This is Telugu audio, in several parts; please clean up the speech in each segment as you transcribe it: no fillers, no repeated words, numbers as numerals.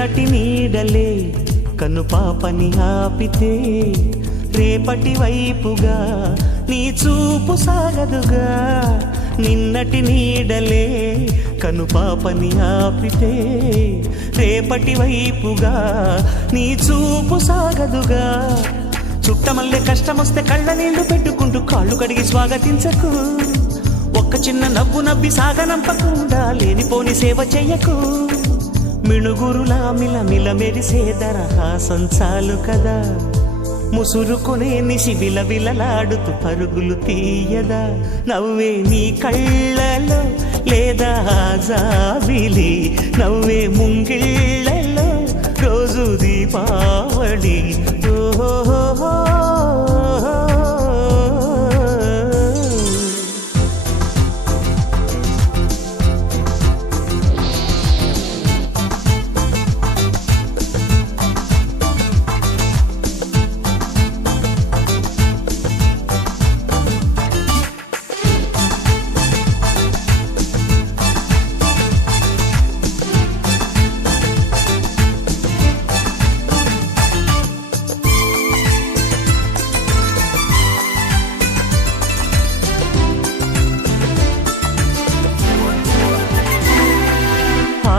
నిన్నటి నీడలే కనుపాపని ఆపితే రేపటి వైపుగా నీ చూపు సాగదుగా. నిన్నటి నీడలే కనుపాపని ఆపితే రేపటి వైపుగా నీ చూపు సాగదుగా. చుట్టమల్లె కష్టమొస్తే కళ్ళ నీళ్లు పెట్టుకుంటూ కాళ్ళు కడిగి స్వాగతించకు. ఒక్క చిన్న నవ్వు నవ్వి సాగనంపకుండా లేనిపోని సేవ చెయ్యకు. మిణుగురులా మిలమిల మెరిసే దరహాసం చాలు కదా. ముసురుకునే నిశి విలవిలలాడుతూ పరుగులు తీయదా. నవ్వే నీ కళ్ళలో లేదా జాబిలి, నవ్వే ముంగిళ్ళలో రోజు దీపావళి. ఓహో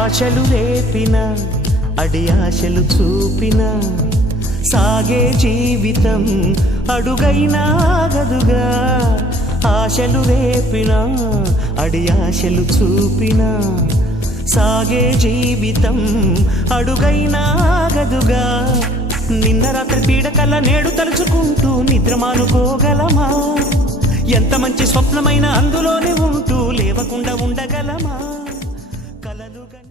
ఆశలు రేపిన అడి ఆశలు చూపిన సాగే జీవితం అడుగైనా ఆగదుగా. ఆశలు రేపిన అడి ఆశలు చూపిన సాగే జీవితం అడుగైనా ఆగదుగా. నిన్న రాత్రి పీడకల నేడు తలుచుకుంటూ నిద్రమానుకోగలమా? ఎంత మంచి స్వప్నమైన అందులోనే ఉంటూ లేవకుండా ఉండగలమా? కలలుగని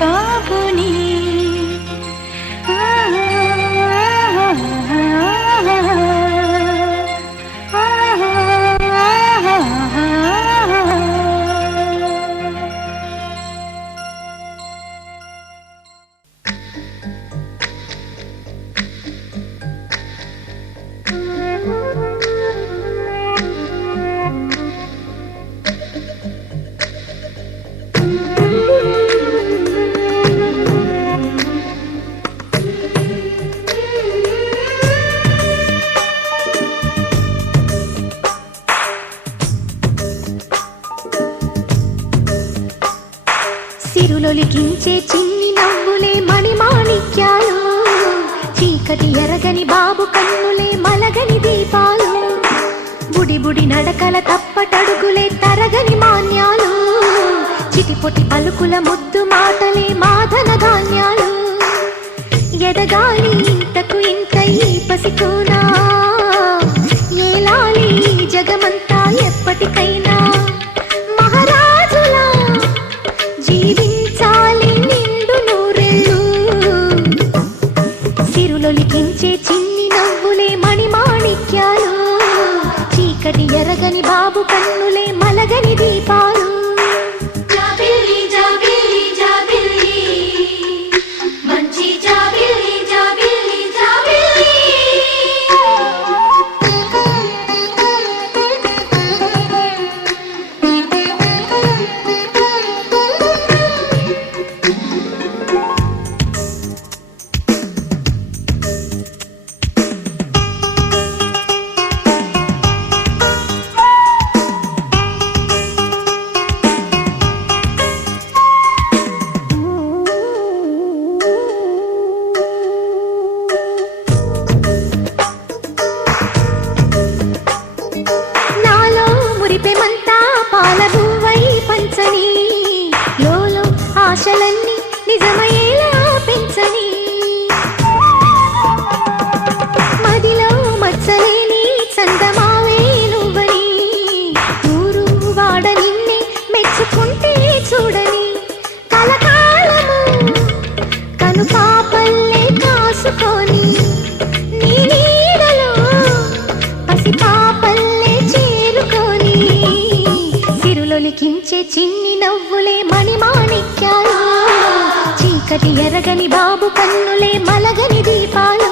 బాబుని సిరులొలికించే చిన్ని నవ్వులే మణిమాణిక్యాలు, చీకటి ఎరగని బాబు కన్నులే మలగని దీపాలు, బుడి బుడి నడకల తప్పటడుగులే తరగని మాన్యాలు, చిటిపొటి పలుకుల ముద్దు మాటలే మాధన ధాన్యాలు, ఎదగాలి ఇంతకు ఇంత ఈ పసికోనా, ఏలాలి జగమంతా ఎప్పటికైనా, మహారాజులా జీవించాలి నిండు నూరెళ్ళు, సిరులొలికించే చిన్ని నవ్వులే మణిమాణిక్యాలు, చీకటి ఎరగని బాబు కన్నులే మలగని దీపాలు. జాబిల్లి జాబిల్లి జాబిల్లి మంచి జాబిల్లి జాబిల్లి జాబిల్లి. ఆశలన్నీ నిజమయ్యేలా పెంచని, మదిలో మచ్చలేని చందమావే నువ్వని, ఊరు వాడ నిన్నే మెచ్చుకుంటే చూడని, కలకాలము కను పాపల్లే కాసుకొని, నీ నీడలో పసి పాపల్లే చేరుకొని, సిరులొలికించే చిన్ని నవ్వులే మణిమాణిక్యాలు, చీకటి ఎరగని బాబు కన్నులే మలగని దీపాలు,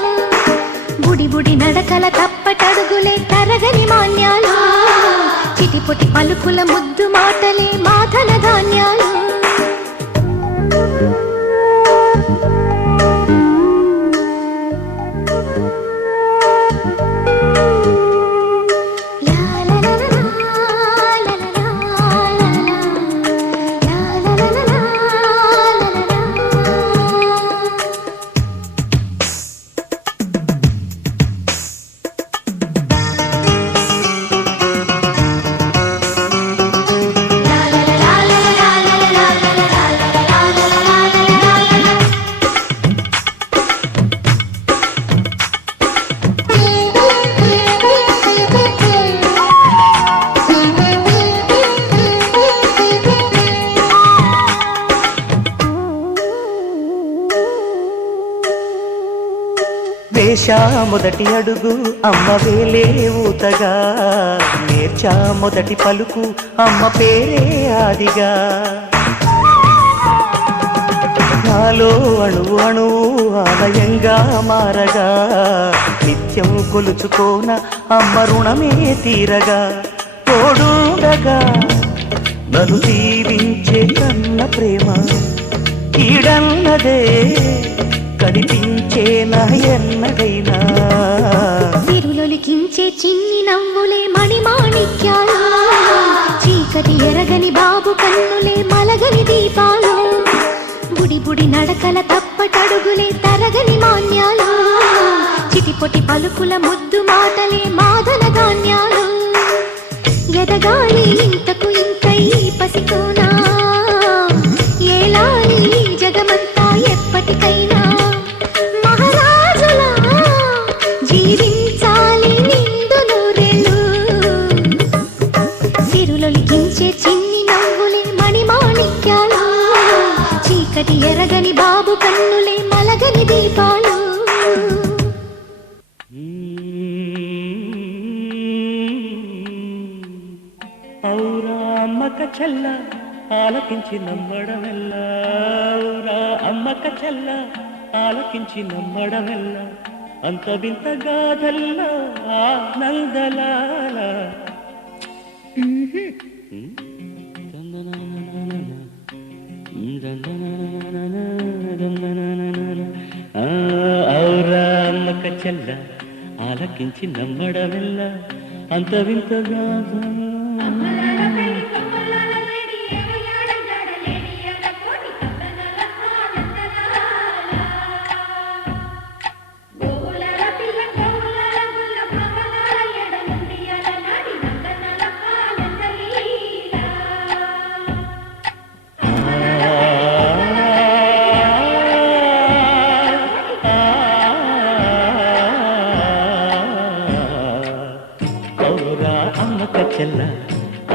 బుడి బుడి నడకల తప్పటడుగులే తరగని మాన్యాలు, చిటిపొటి పలుకుల ముద్దు మాటలే మాధన ధాన్యాలు. వేశా మొదటి అడుగు అమ్మ వేలే ఊతగా, నేర్చా మొదటి పలుకు అమ్మ పేరే ఆదిగా, నాలో అణువు అణువు ఆలయంగా మారగా, నిత్యం కొలుచుకోన అమ్మ రుణమే తీరగా, తోడుండగా నన్ను దీవించే కన్న ప్రేమ కీడన్నదే కనిపించేనా ఎన్నడైనా, సిరులొలికించే చిన్ని నవ్వులే మణిమాణిక్యాలు, చీకటి ఎరగని బాబు కన్నులే మలగని దీపాలు, బుడి బుడి నడకల తప్పటడుగులే తరగని మాన్యాలు, చిటిపొటి కొటి పలుకుల ముద్దు మాటలే మాదన ధాన్యాలు ఎదగాలి ఇంతకు ఇంతై పసికోనా ఏలాలి జగమంతా ఎప్పటికైనా మహారాజులా జీవించాలి నిండు నూరేళ్ళు సిరులొలికించే చిన్ని నవ్వులే మణిమాణిక్యాలు చీకటి ఎరగని బాబు కన్నులే మలగని దీపాలు ఔరా అమ్మక చెల్ల ఆలకించి నమ్మడమెల్ల ఔరా అమ్మక చెల్ల ఆలకించి నమ్మడమెల్ల అంత వింత గాథల్ల ఆనందలాల ఔరా అమ్మక చెల్ల ఆలకించి నమ్మడమెల్ల అంత వింత గాథ చెల్ల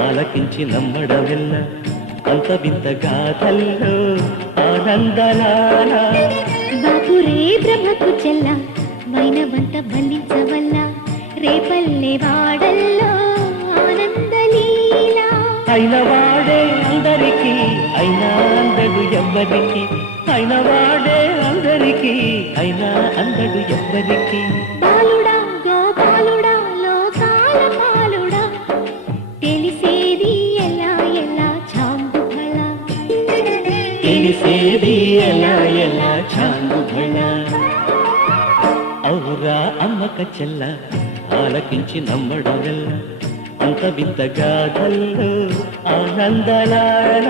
ఆలకించి నమ్మడమెల్ల అంత వింత గాథల్లో ఆనందలాల బాపురే బ్రహ్మకు చెల్ల వైనవంత బంధించవల్ల రేపల్లె వాడల్లో ఆనందలీలా అయిన వాడే అందరికీ అయినా అందడు ఎవ్వరికి అయిన వాడే అందరికీ అయినా అందడు ఎవ్వరికి బాలుడా గోపాలుడా లోకాల పాలుడా తెలిసేది ఎలా ఎలా చాందు భళ తెలిసేది ఎలా ఎలా చాందు భళ ఔరా అమ్మక చెల్ల ఆలకించి నమ్మడమెల్ల అంత వింత గాథల్లో ఆనందలాల